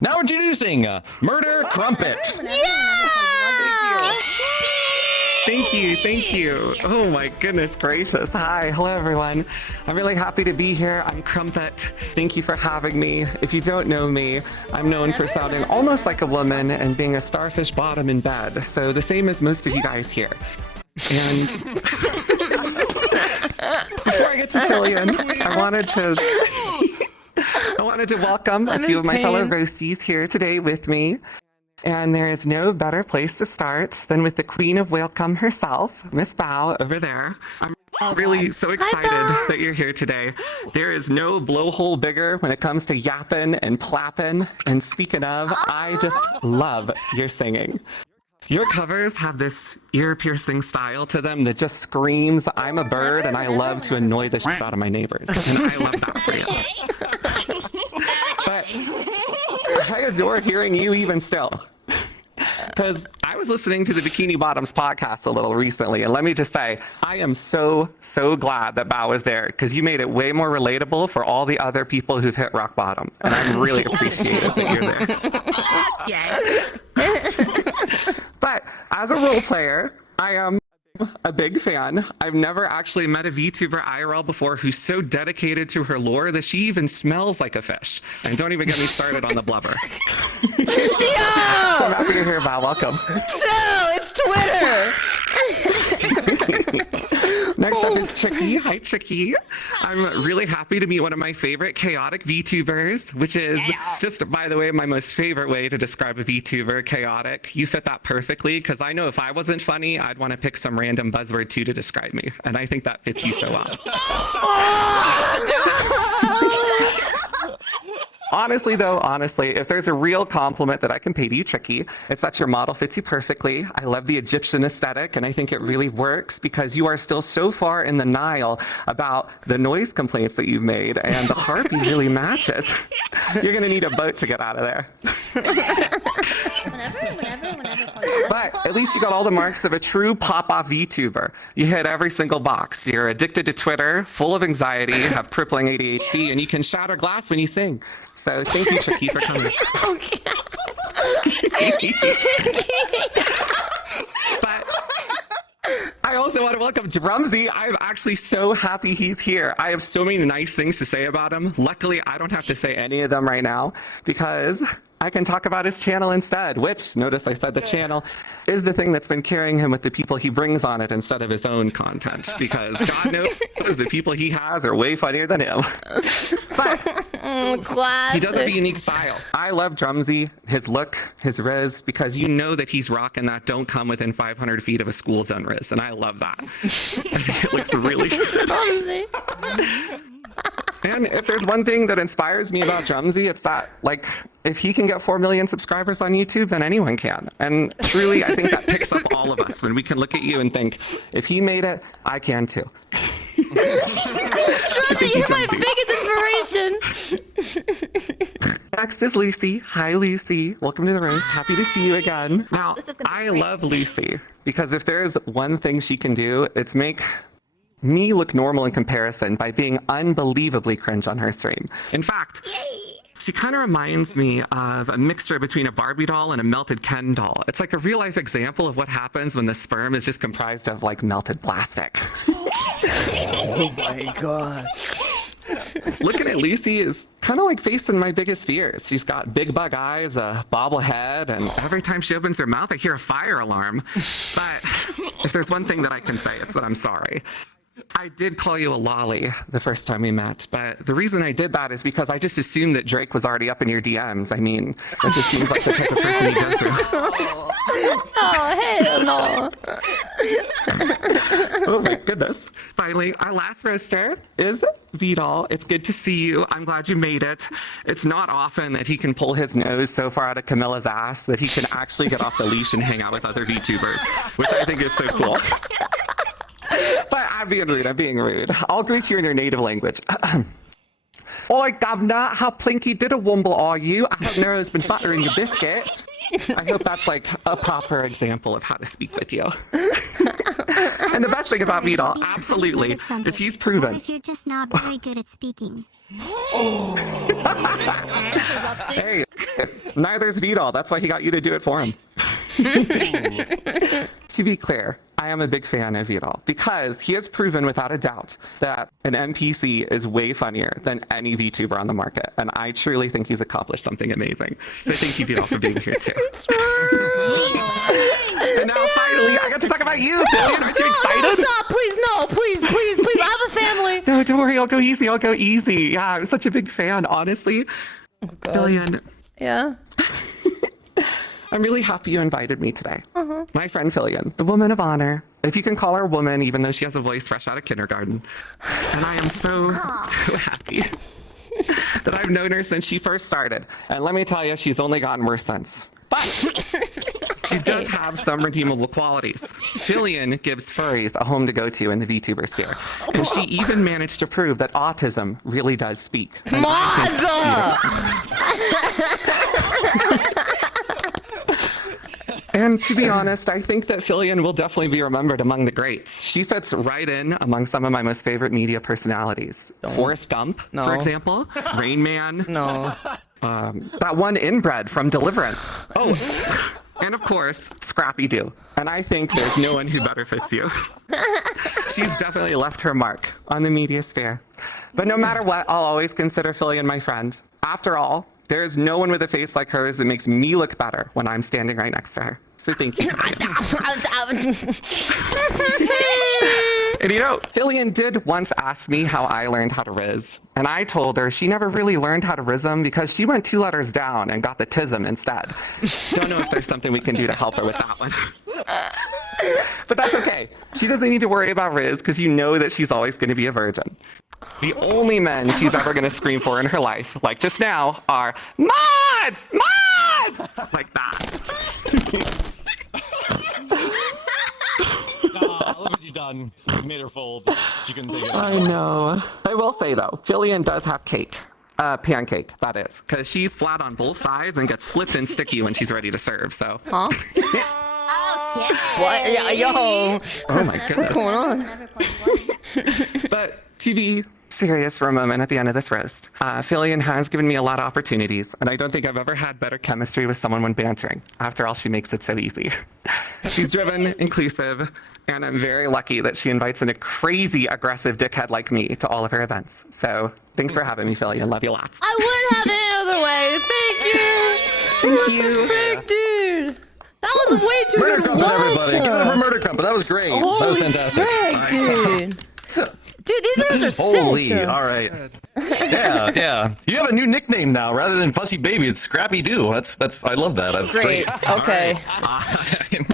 Now introducing MurderCrumpet. Yeah! Thank you. Oh my goodness gracious. Hi, hello everyone. I'm really happy to be here. I'm Crumpet. Thank you for having me. If you don't know me, I'm known for sounding almost like a woman and being a starfish bottom in bed. So the same as most of you guys here. And before I get to Filian, I wanted to welcome a few of my fellow roasties here today with me. And there is no better place to start than with the Queen of Welcome herself, Miss Bao, over there. I'm really so excited that you're here today. There is no blowhole bigger when it comes to yapping and plapping. And speaking of, I just love your singing. Your covers have this ear-piercing style to them that just screams, I'm a bird and I love to annoy the shit out of my neighbors. And I love that for you. But I adore hearing you even still. Because I was listening to the Bikini Bottoms podcast a little recently, and let me just say, I am so glad that Bao was there, because you made it way more relatable for all the other people who've hit rock bottom, and I'm really appreciative that you're there. But as a role player, I am a big fan. I've never actually met a VTuber IRL before who's so dedicated to her lore that she even smells like a fish. And don't even get me started on the blubber. Yo! So I'm happy to hear about. Welcome. Chill, it's Twitter! Next up is Tricky. Hi, Tricky. I'm really happy to meet one of my favorite chaotic VTubers, which is just, by the way, my most favorite way to describe a VTuber, chaotic. You fit that perfectly, because I know if I wasn't funny, I'd want to pick some random buzzword too to describe me, and I think that fits you so well. Honestly, if there's a real compliment that I can pay to you, Tricky, it's that your model fits you perfectly. I love the Egyptian aesthetic, and I think it really works because you are still so far in the Nile about the noise complaints that you've made, and the harpy really matches. You're going to need a boat to get out of there. But at least you got all the marks of a true pop-off VTuber. You hit every single box. You're addicted to Twitter, full of anxiety, have crippling ADHD, and you can shatter glass when you sing. So thank you, Tricky, for coming. But I also want to welcome Drumsy. I'm actually so happy he's here. I have so many nice things to say about him. Luckily, I don't have to say any of them right now because I can talk about his channel instead, which, notice I said the channel, is the thing that's been carrying him with the people he brings on it instead of his own content, because God knows the people he has are way funnier than him. But he does have a unique style. I love Drumsy, his look, his riz, because you know that he's rocking that don't come within 500 feet of a school zone riz, and I love that. It looks really good. And if there's one thing that inspires me about Drumsy, it's that, like, if he can get 4 million subscribers on YouTube, then anyone can. And truly, I think that picks up all of us when we can look at you and think, if he made it, I can too. Drumsy, you're my biggest inspiration. Next is Lucy. Hi, Lucy. Welcome to the roast. Happy to see you again. Now, I love Lucy because if there's one thing she can do, it's make me look normal in comparison by being unbelievably cringe on her stream. In fact, she kind of reminds me of a mixture between a Barbie doll and a melted Ken doll. It's like a real-life example of what happens when the sperm is just comprised of, like, melted plastic. Oh my god. Looking at Lucy is kind of like facing my biggest fears. She's got big bug eyes, a bobble head, and every time she opens her mouth, I hear a fire alarm. But if there's one thing that I can say, it's that I'm sorry. I did call you a lolly the first time we met, but the reason I did that is because I just assumed that Drake was already up in your DMs. I mean, that just seems like the type of person you go through. Oh, hell no. Oh my goodness. Finally, our last roaster is Vidal. It's good to see you. I'm glad you made it. It's not often that he can pull his nose so far out of Camilla's ass that he can actually get off the leash and hang out with other VTubers, which I think is so cool. But I'm being rude. I'll greet you in your native language. Oi, governor, how plinky did a wumble are you? I hope Nero's been buttering your biscuit. I hope that's like a proper example of how to speak with you. And the best thing about Vidal, absolutely, is he's proven. If you're just not very good at speaking. Hey, neither's Vidal. That's why he got you to do it for him. To be clear, I am a big fan of Vidal because he has proven without a doubt that an NPC is way funnier than any VTuber on the market. And I truly think he's accomplished something amazing. So thank you, Vidal, for being here too. And now finally, I got to talk about you, Filian. Aren't you excited? No, stop, please, no, please. I have a family. No, don't worry. I'll go easy. Yeah, I'm such a big fan, honestly. Oh, God. Filian, Yeah. I'm really happy you invited me today. My friend Filian, the woman of honor. If you can call her a woman, even though she has a voice fresh out of kindergarten. And I am so happy that I've known her since she first started. And let me tell you, she's only gotten worse since. But she does have some redeemable qualities. Filian gives furries a home to go to in the VTuber sphere. And she even managed to prove that autism really does speak. And And to be honest, I think that Filian will definitely be remembered among the greats. She fits right in among some of my most favorite media personalities. Forrest Gump, for example. Rain Man. No. That one inbred from Deliverance. Oh, and of course, Scrappy Doo. And I think there's no one who better fits you. She's definitely left her mark on the media sphere. But no matter what, I'll always consider Filian my friend. After all, there is no one with a face like hers that makes me look better when I'm standing right next to her. So thank you. And you know, Filian did once ask me how I learned how to riz. And I told her she never really learned how to rism because she went 2 letters down and got the tism instead. Don't know if there's something we can do to help her with that one. But that's okay. She doesn't need to worry about riz because you know that she's always going to be a virgin. The only men she's ever going to scream for in her life, like just now, are mods! Mods! Like that. Look what you done. You made her fold. She couldn't take it. I know. I will say though, Filian does have cake. Pancake, that is. Because she's flat on both sides and gets flipped and sticky when she's ready to serve, so. Huh? Okay. What? Yeah, yo. Oh my goodness. What's going on? But to be serious for a moment at the end of this roast, Filian has given me a lot of opportunities, and I don't think I've ever had better chemistry with someone when bantering. After all, she makes it so easy. She's driven, inclusive, and I'm very lucky that she invites in a crazy, aggressive dickhead like me to all of her events. So thanks for having me, Filian. Love you lots. I wouldn't have it any other way. Thank you. Thank you. Frick, dude. That was way too Murder good. Crumpet, everybody. Give it up for Murder Crumpet. That was great. That was fantastic. Frick, dude. Dude, these words are sick. Holy, all right. Yeah. You have a new nickname now. Rather than Fussy Baby, it's Scrappy Doo. That's. I love that. That's Great. Okay. All right.